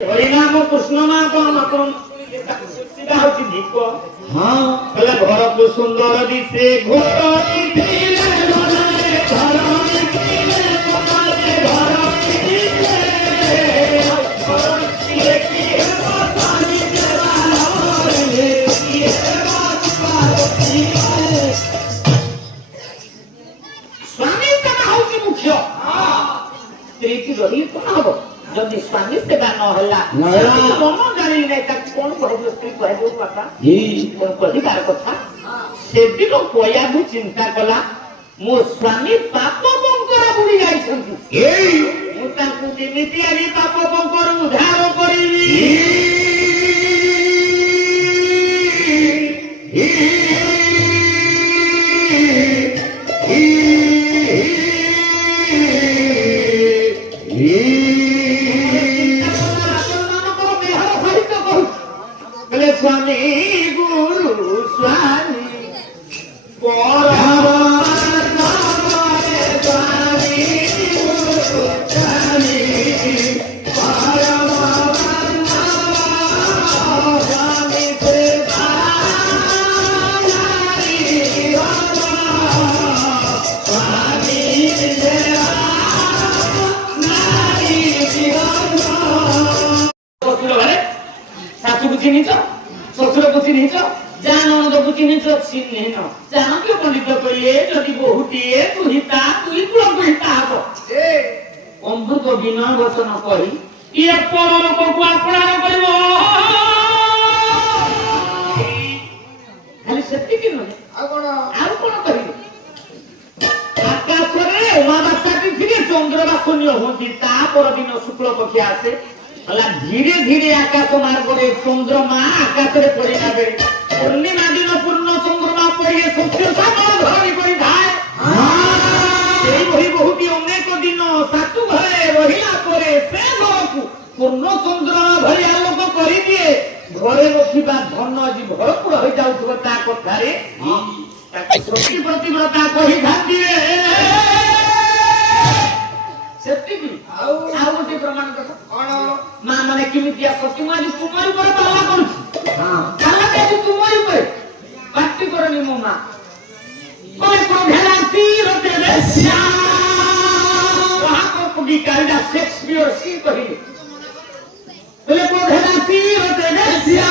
হরিনাম কৃষ্ণ নাম আপন সেটা হচ্ছে দীপ। হ্যাঁ বলে ঘরକୁ সুন্দর দিছে স্বামী সেবা হচ্ছে মুখ্য। স্ত্রীকে রহি কোন হব যদি স্বামী সেবা নহলা মন জানি নাই তাকে কোন କହିବ ସ୍ତ୍ରୀ କହିବ ବାପା କଣ କହିବାର କଥା। ସେଦିନ ପୟାକୁ ଚିନ୍ତା କଲା ମୋ ସ୍ୱାମୀ ପାପ ପଙ୍କର ବୁଡି ଯାଇଛନ୍ତି, ମୁଁ ତାଙ୍କୁ ଯେମିତି ଆଜି ପାପ ପଙ୍କରୁ ଉଦ୍ଧାର କରିବି। স্বামী গুরু স্বামী শাশুড়ি চিনিছ, শ্বশুরকে চিনিছ, জানন্দকে চিনিছ, চিহ্নিন জানকীয় পণ্ডিত কইলে যদি বহুটিয়ে তুহিতা তুই কুলহিতা হব। অমৃত বিনয় বচন কহি ইয়ে পরলোকକୁ ଆପଣାର କରିବ। ଖାଲି ସେତିକି ନୁହେଁ ଆଉ କଣ କରିବେ। ଆକାଶରେ ଅମାବାସ୍ୟା ତିଥିରେ ଚନ୍ଦ୍ରବା ଶୂନ୍ୟ ହୁଅନ୍ତି, ତା ପରଦିନ ଶୁକ୍ଳ ପକ୍ଷ ଆସେ। ধীরে ধীরে আকাশ মার্গরে চন্দ্রমা আকাশে পড়ে যাবে। পূর্ণিমা দিন পূর্ণ চন্দ্রমা পড়িয়ে সূর্য সাগর ধরি করে ধায়। সেইভাবে বহুটি অনেক দিন শাশু ঘরে রহিলা পরে সে ঘরକୁ পূর্ণ চন্দ্রমা ভଳି আলোক କରିଦିଏ। ঘরে ରଖିବା ଧନ ଆଜି ଭରପୁର ହୋଇଯାଉଥିବ ତା କଥାରେ ତାକୁ ସତୀ ପ୍ରତିବ୍ରତା କହିଥାନ୍ତି। ସେତିକି ଆଉ ଗୋଟେ ପ୍ରମାଣ କଥା କଣ ମା ମାନେ କେମିତିଆ ସତୀ ମା ଆଜି ତୁମରି ଉପରେ ପାଲା କରୁଛି। ପାଲା ଆଜି ତୁମରି ଉପରେ ପାଟି କରନି ମୋ ମା କଣ ପ୍ରଭେଲାନ୍ତି ରତେ ବେଶ୍ୟା କାହାକୁ କବି କାଳିଦାସ ଶେକ୍ସପିୟର ସି କହିଲେ ବୋଲେ ପ୍ରଭେଲାନ୍ତି ରତେ ବେଶ୍ୟା